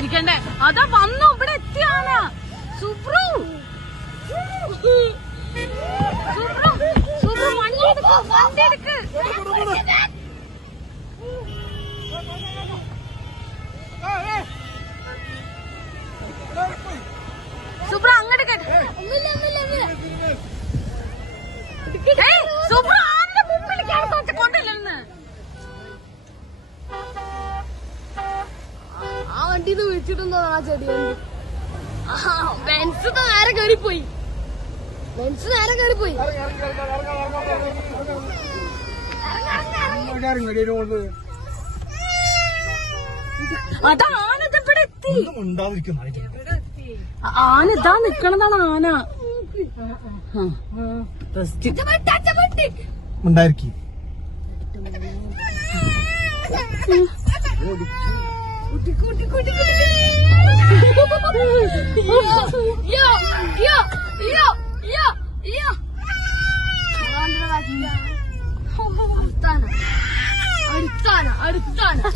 ചിരിക്കണ്ടേ? അതാ വന്നു, ഇവിടെ എത്തിയാണ്. സുബ്രു വണ്ടി എടുക്ക്. സുബ്രു അങ്ങോട്ട് കേട്ട്. സുബ്രു ആരുടെ മുമ്പിലേക്കാണ് കൊണ്ടില്ലെന്ന്. ആ വണ്ടിന്ന് വിളിച്ചിട്ടുണ്ടോ ആ ചെടി? ബെൻസ് നേരെ കയറിപ്പോയി. അതാ ആന ഇവിടെ എത്തി. ആന ഇതാ നിക്കണതാണ് ആന. ഉണ്ടായിരിക്കും. അടുത്താണ്